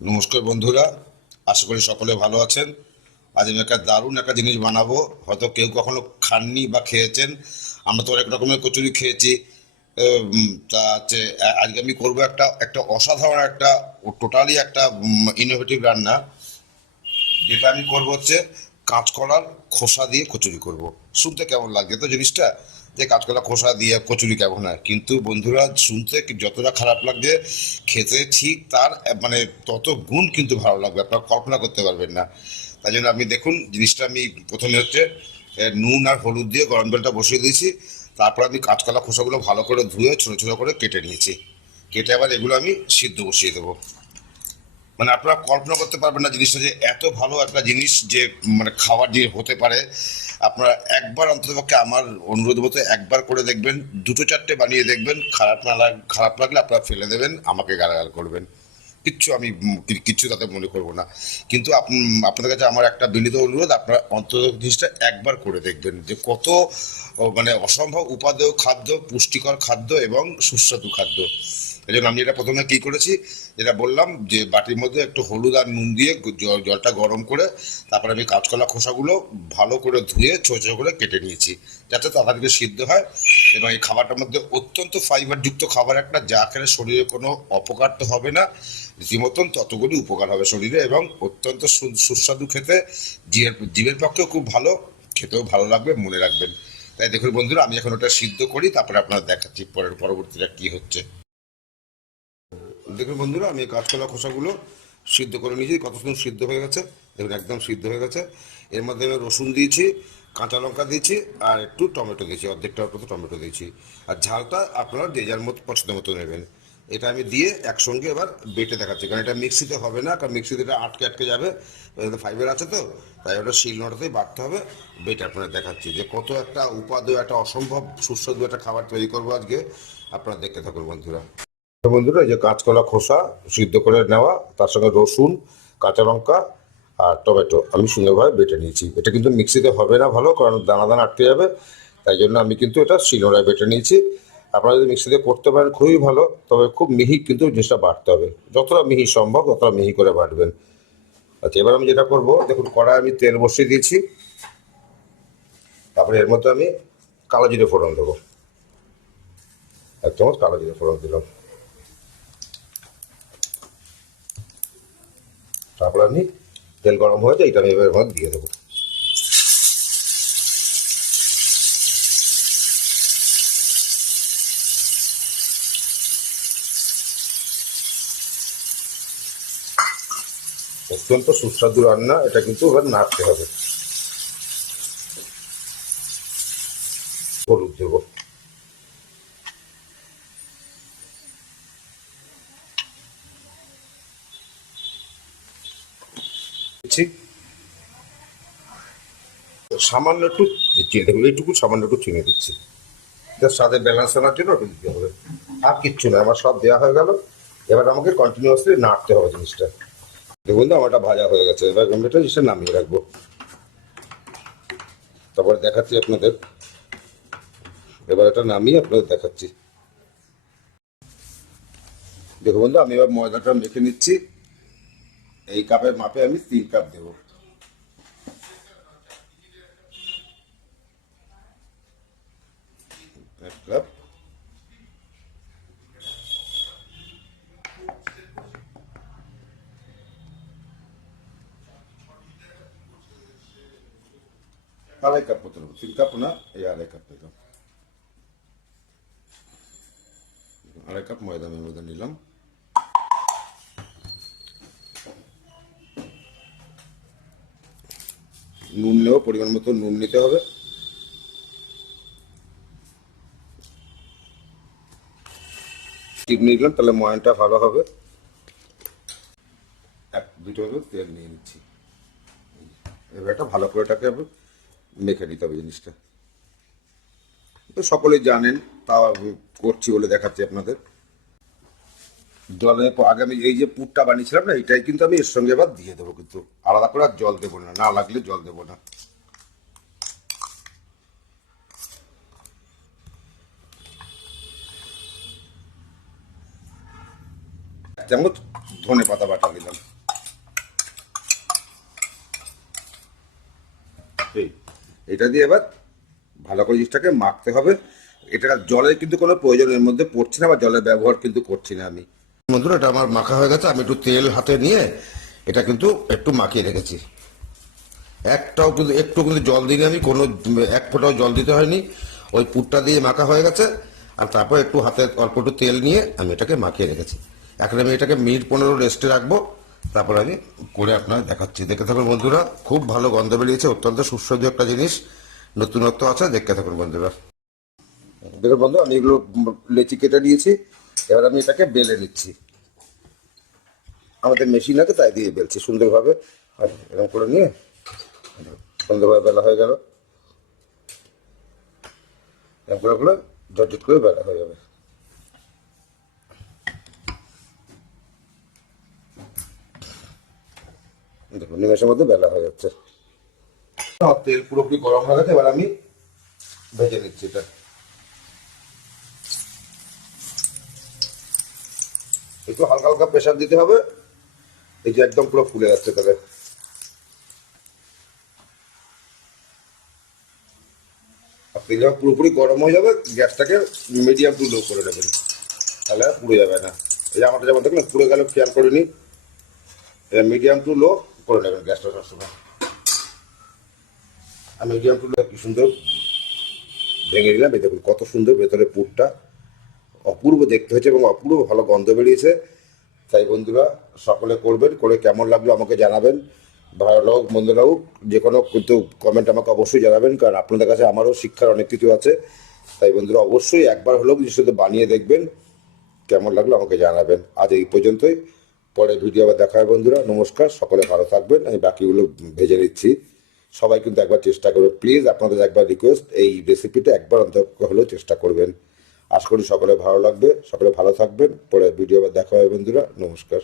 নমস্কার বন্ধুরা, আশা করি সকলে ভালো আছেন। আজ আমি একটা দারুণ একটা জিনিস বানাবো, হয়তো কেউ কখনো খাননি বা খেয়েছেন। আমরা তো অনেক রকমের কচুরি খেয়েছি। তা হচ্ছে আজকে আমি করবো একটা একটা অসাধারণ একটা টোটালি একটা ইনোভেটিভ রান্না। যেটা আমি করবো হচ্ছে কাঁচকলার খোসা দিয়ে কচুরি করব। শুনতে কেমন লাগছে তো জিনিসটা, যে কাঁচকলা খোসা দিয়ে কচুরি কেমন হয়, কিন্তু বন্ধুরা শুনতে যতটা খারাপ লাগছে, খেতে ঠিক তার মানে তত গুণ কিন্তু ভালো লাগবে, আপনারা কল্পনা করতে পারবেন না। তাই জন্য আপনি দেখুন জিনিসটা আমি প্রথমে হচ্ছে নুন আর হলুদ দিয়ে গরম জলটা বসিয়ে দিয়েছি। তারপর আমি কাঁচকলা খোসাগুলো ভালো করে ধুয়ে ছোটো ছোটো করে কেটে নিয়েছি। কেটে আবার এগুলো আমি সিদ্ধ বসিয়ে দেবো। মানে আপনারা কল্পনা করতে পারবেন না জিনিসটা যে এত ভালো একটা জিনিস যে মানে খাবার যে হতে পারে। আপনারা একবার অন্ততপক্ষে আমার অনুরোধ মতো একবার করে দেখবেন, দুটো চারটে বানিয়ে দেখবেন, খারাপ লাগলে আপনারা ফেলে দেবেন, আমাকে গালাগাল করবেন। কিচ্ছু আমি কিচ্ছু তাতে মনে করব না। কিন্তু আপনাদের কাছে আমার একটা বিনীত অনুরোধ, আপনারা অন্তত জিনিসটা একবার করে দেখবেন যে কত মানে অসম্ভব উপাদেয় খাদ্য, পুষ্টিকর খাদ্য এবং সুস্বাদু খাদ্য। এই জন্য আমি এটা প্রথমে কি করেছি, যেটা বললাম, যে বাটির মধ্যে একটু হলুদ আর নুন দিয়ে জলটা গরম করে তারপরে আমি কাঁচকলা খোসাগুলো ভালো করে ধুয়ে ছোটো ছোটো করে কেটে নিয়েছি, যাতে তাড়াতাড়ি সিদ্ধ হয়। এবং এই খাবারটার মধ্যে অত্যন্ত ফাইবারযুক্ত খাবার একটা, যা খেলে শরীরে কোনো অপকার তো হবে না, রীতিমতন ততগুলি উপকার হবে শরীরে, এবং অত্যন্ত সুস্বাদু খেতে, জীবের পক্ষেও খুব ভালো, খেতেও ভালো লাগবে, মনে রাখবেন। তাই দেখুন বন্ধুরা, আমি এখন ওটা সিদ্ধ করি, তারপরে আপনারা দেখাচ্ছি পরবর্তীটা কি হচ্ছে। দেখুন বন্ধুরা, আমি কাঁচকলা খোসাগুলো সিদ্ধ করে নিয়েছি, কত সুন্দর সিদ্ধ হয়ে গেছে। দেখুন একদম সিদ্ধ হয়ে গেছে। এর মধ্যে আমি রসুন দিয়েছি, কাঁচা লঙ্কা দিয়েছি, আর একটু টমেটো দিয়েছি, অর্ধেকটার মতো টমেটো দিয়েছি। আর ঝালটা আপনারা যে যার মতো পছন্দ মতো নেবেন। এটা আমি দিয়ে একসঙ্গে এবার বেটে দেখাচ্ছি, কারণ এটা মিক্সিতে হবে না, কারণ মিক্সিতে এটা আটকে আটকে যাবে, ফাইবার আছে তো। তাই ওটা শিলনোড়াতেই বাটতে হবে। বেটে আপনারা দেখাচ্ছি যে কত একটা উপাদেয়, একটা অসম্ভব সুস্বাদু একটা খাবার তৈরি করবো আজকে। আপনারা দেখতে থাকুন বন্ধুরা। তো বন্ধুরা, এই যে কাঁচকলা খোসা সিদ্ধ করে নেওয়া, তার সঙ্গে রসুন, কাঁচা লঙ্কা আর টমেটো আমি সুন্দরভাবে বেটে নিয়েছি। এটা কিন্তু মিক্সিতে হবে না ভালো, কারণ দানা দানা আটকে যাবে। তাই জন্য আমি কিন্তু এটা শিলনোড়ায় বেটে নিয়েছি। আপনারা যদি মিক্সিতে করতে পারেন খুবই ভালো, তবে খুব মিহি কিন্তু জিনিসটা বাটতে হবে, যতটা মিহি সম্ভব ততটা মিহি করে বাটবেন। আচ্ছা, এবার আমি যেটা করবো, দেখুন কড়াই আমি তেল বসিয়ে দিয়েছি। তারপরে এর মধ্যে আমি কালো জিরে ফোড়ন দেবো, 1 চামচ কালো জিরে ফোড়ন দিলাম। তারপরে আমি তেল গরম হয়েছে, এটা আমি এবার এর মধ্যে দিয়ে দেবো। অত্যন্ত সুস্বাদু রান্না, এটা কিন্তু এবার নাড়তে হবে। হলুদ দেবো, ঠিক সামান্য একটু চিনি দেবো, এইটুকু সামান্য একটু চিনি দিচ্ছি, জাস্ট স্বাদের ব্যালেন্স আনার জন্য একটু দিতে হবে। আর কিচ্ছু না, আমার সব দেওয়া হয়ে গেল। এবার আমাকে কন্টিনিউয়াসলি নাড়তে হবে জিনিসটা। দেখুন তো আমারটা ভাজা হয়ে গেছে, এবার আমি এটা জিনিসটা নামিয়ে রাখবো। তারপরে দেখাচ্ছি আপনাদের, এবার এটা নামিয়ে আপনাদের দেখাচ্ছি। দেখুন বন্ধু, আমি এবার ময়দাটা মেখে নিচ্ছি। এই কাপের মাপে আমি 3 কাপ দেবো। 1 কাপ, আড়াই কাপ মতো নেবো, 3 কাপ না, এই 1/2 কাপ দিলাম। 1/2 কাপ ময়দা আমি ময়দা নিলাম। নুন নেবো, পরিমাণ মতো নুন নিতে হবে। চিনি নিলাম, তাহলে ময়ানটা ভালো হবে। 1-2 চামচ তেল নিয়ে নিচ্ছি। এবার এটা ভালো করে এটাকে মেখে নিতে হবে জিনিসটা। তো সকলেই জানেন, তাও আমি করছি বলে দেখাচ্ছি আপনাদের। জলে আগে আমি এই যে পুরটা বানিয়েছিলাম না, এটাই কিন্তু আমি এর সঙ্গে এবার দিয়ে দেবো, কিন্তু আলাদা করে আর জল দেবো না, না লাগলে জল দেবো না। 1 চামচ ধনে পাতা বাটা দিলাম। এটা দিয়ে এবার ভালো করে জিনিসটাকে মাখতে হবে। এটা জলের কিন্তু কোনো প্রয়োজন এর মধ্যে পড়ছে না, বা জলের ব্যবহার কিন্তু করছি না আমি। বন্ধুরা, এটা আমার মাখা হয়ে গেছে। আমি একটু তেল হাতে নিয়ে এটা কিন্তু একটু মাখিয়ে রেখেছি। একটু কিন্তু জল দিইনি আমি, কোনো এক ফোঁটাও জল দিতে হয়নি। ওই পুরটা দিয়ে মাখা হয়ে গেছে। আর তারপর একটু হাতে অল্প একটু তেল নিয়ে আমি এটাকে মাখিয়ে রেখেছি। এখন আমি এটাকে মিনিট 15 রেস্টে রাখবো। তারপর আমি করে আপনার দেখাচ্ছি। দেখে থাকুন বন্ধুরা, খুব ভালো গন্ধ বেরিয়েছে, অত্যন্ত সুস্বাদু একটা জিনিস, নতুনত্ব আছে। দেখতে থাকুন বন্ধুরা। দেখুন বন্ধু, আমি এগুলো লেচি কেটে নিয়েছি। এবার আমি এটাকে বেলে নিচ্ছি। আমাদের মেশিন আছে, তাই দিয়ে বেলছি সুন্দরভাবে। আর এরকম করে নিয়ে সুন্দরভাবে বেলা হয়ে গেল। এরকম করে করে ঝটঝট করে বেলা হয়ে যাবে। দেখুন, নিমেষের মধ্যে বেলা হয়ে যাচ্ছে। তেল পুরোপুরি গরম হয়ে গেছে। এবার আমি ভেজে নিচ্ছি এটা। একটু হালকা হালকা প্রেসার দিতে হবে। এই যে একদম পুরো ফুলে যাচ্ছে তাহলে। আর তেল যখন পুরোপুরি গরম হয়ে যাবে, গ্যাসটাকে মিডিয়াম টু লো করে দেবেন, তাহলে আর পুড়ে যাবে না। এই যে আমারটা যেমন দেখলেন পুড়ে গেল, খেয়াল করে নিন। মিডিয়াম টু লো করে নেবেন গ্যাসটা সবসময়। আর মিডিয়াম টু লো কি সুন্দর ভেঙে নিলাম। এই দেখুন কত সুন্দর ভেতরে পুরটা, অপূর্ব দেখতে হয়েছে এবং অপূর্ব ভালো গন্ধ বেরিয়েছে। তাই বন্ধুরা, সকলে করবেন, করে কেমন লাগলো আমাকে জানাবেন। ভালো হোক মন্দ না হোক, যে কোনো কিন্তু কমেন্ট আমাকে অবশ্যই জানাবেন, কারণ আপনাদের কাছে আমারও শিক্ষার অনেক কিছু আছে। তাই বন্ধুরা, অবশ্যই একবার হলেও জিনিসটা বানিয়ে দেখবেন, কেমন লাগলো আমাকে জানাবেন। আজ এই পর্যন্তই, পরে ভিডিও আবার দেখা হয় বন্ধুরা। নমস্কার, সকলে ভালো থাকবেন। আমি বাকিগুলো ভেজে নিচ্ছি। সবাই কিন্তু একবার চেষ্টা করবে প্লিজ, আপনাদের একবার রিকোয়েস্ট, এই রেসিপিটা একবার অন্তত হলেও চেষ্টা করবেন। আশা করি সকলে ভালো লাগবে। সকলে ভালো থাকবেন। পরে ভিডিও আবার দেখা হয় বন্ধুরা। নমস্কার।